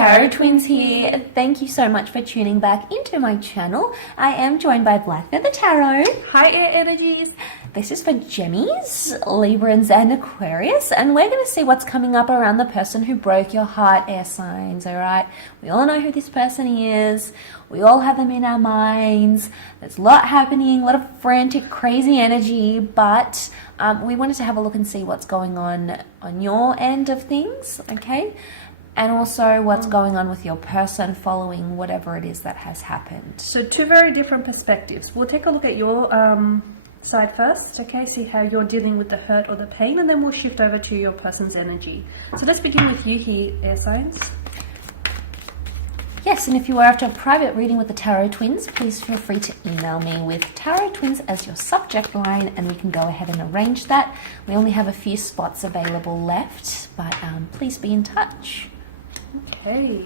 Tarot Twins here. Thank you so much for tuning back into my channel. I am joined by Black Feather Tarot. Hi Air Energies. This is for Gemmies, Librans and Aquarius, and we're going to see what's coming up around the person who broke your heart, air signs, alright? We all know who this person is. We all have them in our minds. There's a lot happening, a lot of frantic, crazy energy, but we wanted to have a look and see what's going on your end of things, okay? And also what's going on with your person following whatever it is that has happened. So two very different perspectives. We'll take a look at your side first, okay? See how you're dealing with the hurt or the pain, and then we'll shift over to your person's energy. So let's begin with you here, air signs. Yes, and if you are after a private reading with the Tarot Twins, please feel free to email me with Tarot Twins as your subject line, and we can go ahead and arrange that. We only have a few spots available left, but please be in touch. Okay.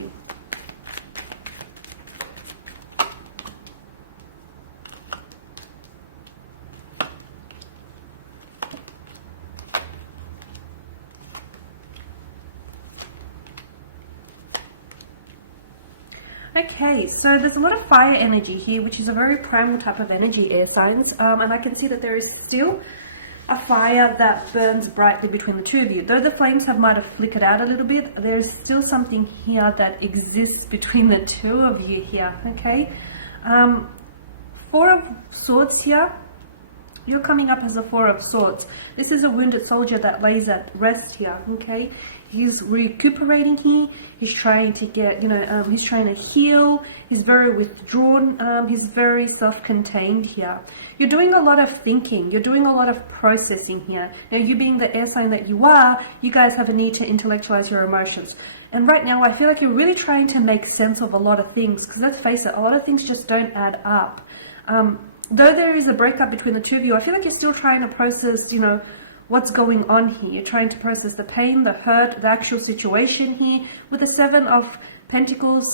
Okay, so there's a lot of fire energy here, which is a very primal type of energy, air signs, and I can see that there is still a fire that burns brightly between the two of you. Though the flames might have flickered out a little bit, there's still something here that exists between the two of you here, okay? Four of Swords here. You're coming up as a Four of Swords. This is a wounded soldier that lays at rest here, okay? He's recuperating here. He's trying to get, he's trying to heal. He's very withdrawn. He's very self-contained here. You're doing a lot of thinking. You're doing a lot of processing here. Now, you being the air sign that you are, you guys have a need to intellectualize your emotions. And right now, I feel like you're really trying to make sense of a lot of things. Because let's face it, a lot of things just don't add up. Though there is a breakup between the two of you, I feel like you're still trying to process, what's going on here. You're trying to process the pain, the hurt, the actual situation here. With the Seven of Pentacles,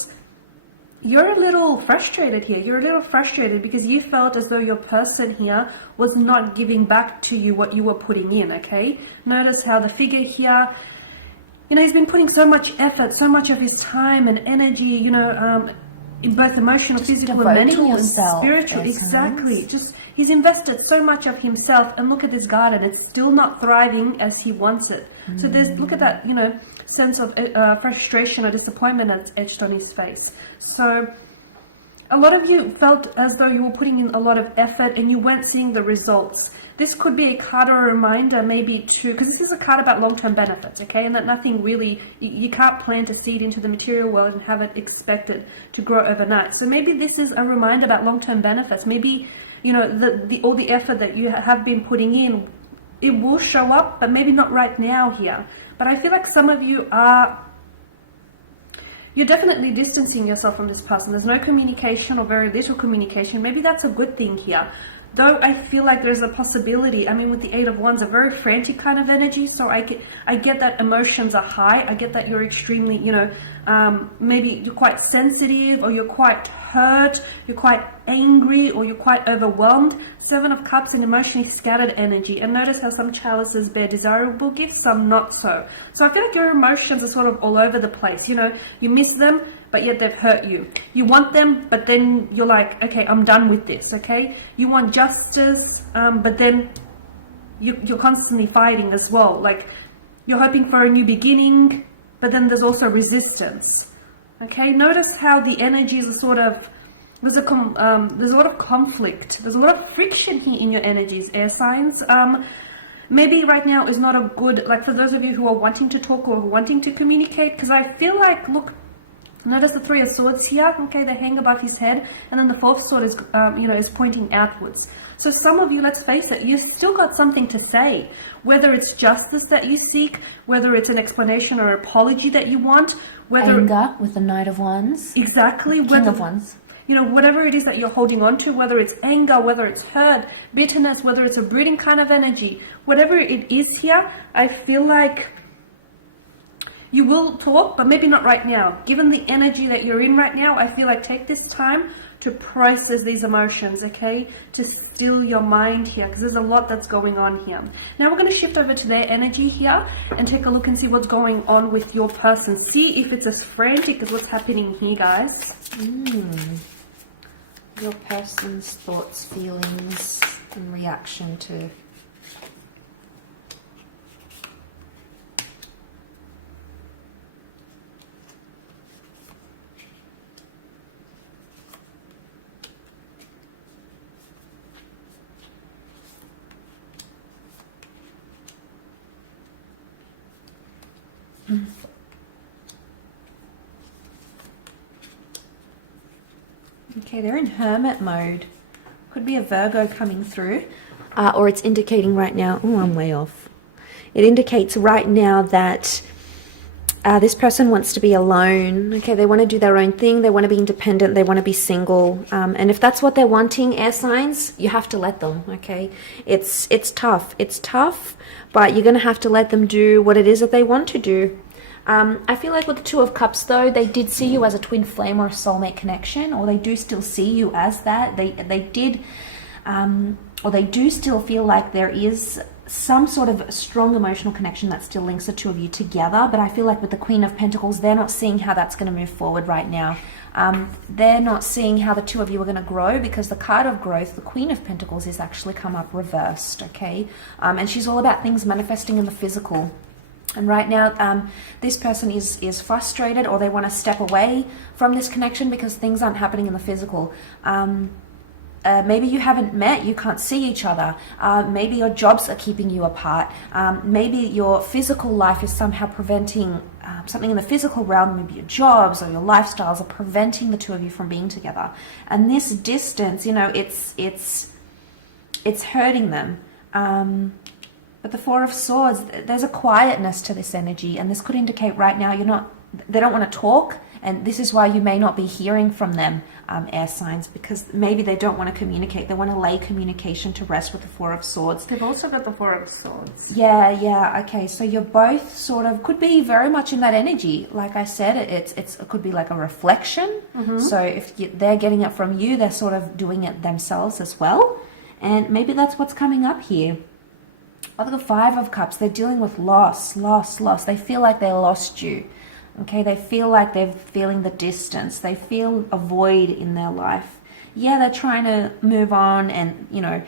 you're a little frustrated here. You're a little frustrated because you felt as though your person here was not giving back to you what you were putting in, okay? Notice how the figure here, he's been putting so much effort, so much of his time and energy, in both emotional, physical, and mental, and spiritual. Exactly. He's invested so much of himself, and look at this garden. It's still not thriving as he wants it. So look at that, sense of frustration or disappointment that's etched on his face. So a lot of you felt as though you were putting in a lot of effort and you weren't seeing the results. This could be a card or a reminder maybe because this is a card about long-term benefits, okay? And that nothing really, you can't plant a seed into the material world and have it expected to grow overnight. So maybe this is a reminder about long-term benefits. Maybe, all the effort that you have been putting in, it will show up, but maybe not right now here. But I feel like some of you you're definitely distancing yourself from this person. There's no communication or very little communication. Maybe that's a good thing here. Though I feel like there's a possibility, with the Eight of Wands, a very frantic kind of energy, so I get that emotions are high. I get that you're extremely, maybe you're quite sensitive, or you're quite hurt, you're quite angry, or you're quite overwhelmed. Seven of Cups and emotionally scattered energy. And notice how some chalices bear desirable gifts, some not so. So I feel like your emotions are sort of all over the place. You miss them, but yet they've hurt you. You want them, but then you're like, okay, I'm done with this, okay? You want justice, but then you're constantly fighting as well. Like, you're hoping for a new beginning, but then there's also resistance, okay? Notice how the energies are sort of, there's a lot of conflict. There's a lot of friction here in your energies, air signs. Maybe right now is not a good, like for those of you who are wanting to talk or wanting to communicate, because I feel like, look, notice the Three of Swords here, okay, they hang above his head, and then the fourth sword is, is pointing outwards. So some of you, let's face it, you've still got something to say, whether it's justice that you seek, whether it's an explanation or apology that you want, whether... Anger with the Knight of Wands. Exactly. King of Wands. Whatever it is that you're holding on to, whether it's anger, whether it's hurt, bitterness, whether it's a brooding kind of energy, whatever it is here, I feel like you will talk, but maybe not right now. Given the energy that you're in right now, I feel like take this time to process these emotions, okay? To still your mind here, because there's a lot that's going on here. Now we're going to shift over to their energy here and take a look and see what's going on with your person. See if it's as frantic as what's happening here, guys. Your person's thoughts, feelings, and reaction to... Okay, they're in hermit mode. Could be a Virgo coming through. Or it's indicating right now... Oh, I'm way off. It indicates right now that this person wants to be alone. Okay, they want to do their own thing. They want to be independent. They want to be single. And if that's what they're wanting, air signs, you have to let them, okay? It's tough. It's tough, but you're going to have to let them do what it is that they want to do. I feel like with the Two of Cups, though, they did see you as a twin flame or a soulmate connection, or they do still see you as that. They did, or they do still feel like there is some sort of strong emotional connection that still links the two of you together. But I feel like with the Queen of Pentacles, they're not seeing how that's going to move forward right now. They're not seeing how the two of you are going to grow, because the card of growth, the Queen of Pentacles, is actually come up reversed, okay? And she's all about things manifesting in the physical. And right now, this person is frustrated, or they want to step away from this connection because things aren't happening in the physical. Maybe you haven't met, you can't see each other. Maybe your jobs are keeping you apart. Maybe your physical life is somehow preventing something in the physical realm. Maybe your jobs or your lifestyles are preventing the two of you from being together. And this distance, you know, it's hurting them. But the Four of Swords, there's a quietness to this energy, and this could indicate right now they don't want to talk, and this is why you may not be hearing from them, air signs, because maybe they don't want to communicate. They want to lay communication to rest with the Four of Swords. They've also got the Four of Swords. Yeah, okay, so you're both sort of, could be very much in that energy. Like I said, it could be like a reflection. So if they're getting it from you, they're sort of doing it themselves as well, and maybe that's what's coming up here. Of the Five of Cups, they're dealing with loss. They feel like they lost you. Okay, they feel like they're feeling the distance. They feel a void in their life. Yeah, they're trying to move on, and, you know,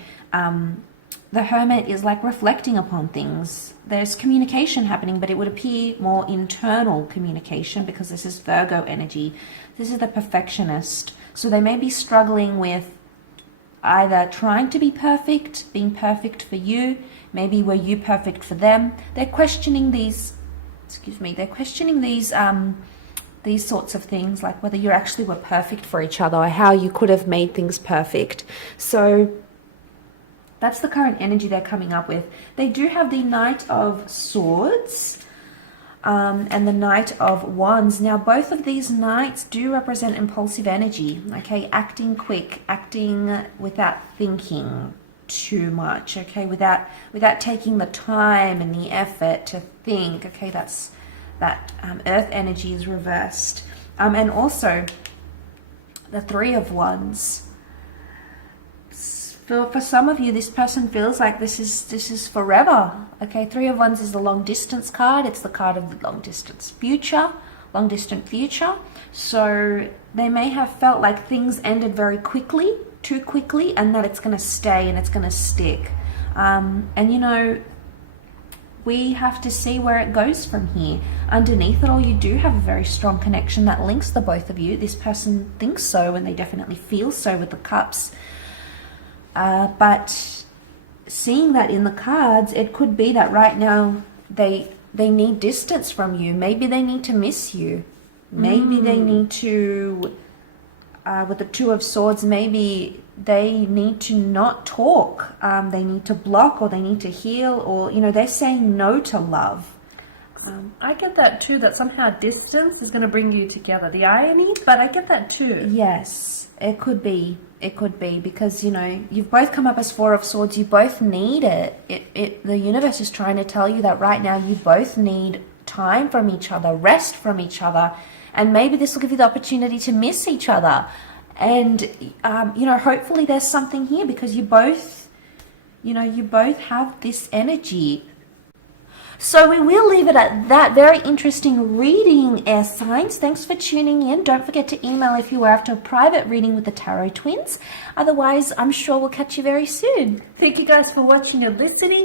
the Hermit is like reflecting upon things. There's communication happening, but it would appear more internal communication, because this is Virgo energy. This is the perfectionist. So they may be struggling with either trying to be perfect, being perfect for you. Maybe were you perfect for them? They're questioning these, they're questioning these sorts of things, like whether you actually were perfect for each other, or how you could have made things perfect. So that's the current energy they're coming up with. They do have the Knight of Swords and the Knight of Wands. Now, both of these knights do represent impulsive energy, okay? Acting quick, acting without thinking too much, okay, without taking the time and the effort to think, okay. That earth energy is reversed, and also the Three of Wands. For some of you, this person feels like this is forever, okay. Three of Wands is the long distance card. It's the card of the long distant future. So they may have felt like things ended very quickly, too quickly, and that it's going to stay and it's going to stick. And you know, we have to see where it goes from here. Underneath it all, you do have a very strong connection that links the both of you. This person thinks so, and they definitely feel so with the cups. But seeing that in the cards, it could be that right now they need distance from you. Maybe they need to miss you. Maybe they need to, with the Two of Swords, maybe they need to not talk. They need to block, or they need to heal, or, you know, they're saying no to love. I get that too, that somehow distance is going to bring you together. The irony, but I get that too. Yes, it could be. It could be, because, you know, you've both come up as Four of Swords. You both need it. The universe is trying to tell you that right now you both need time from each other, rest from each other, and maybe this will give you the opportunity to miss each other. And, you know, hopefully there's something here because you both, you know, you both have this energy. So we will leave it at that. Very interesting reading, air signs. Thanks for tuning in. Don't forget to email if you are after a private reading with the Tarot Twins. Otherwise, I'm sure we'll catch you very soon. Thank you guys for watching and listening.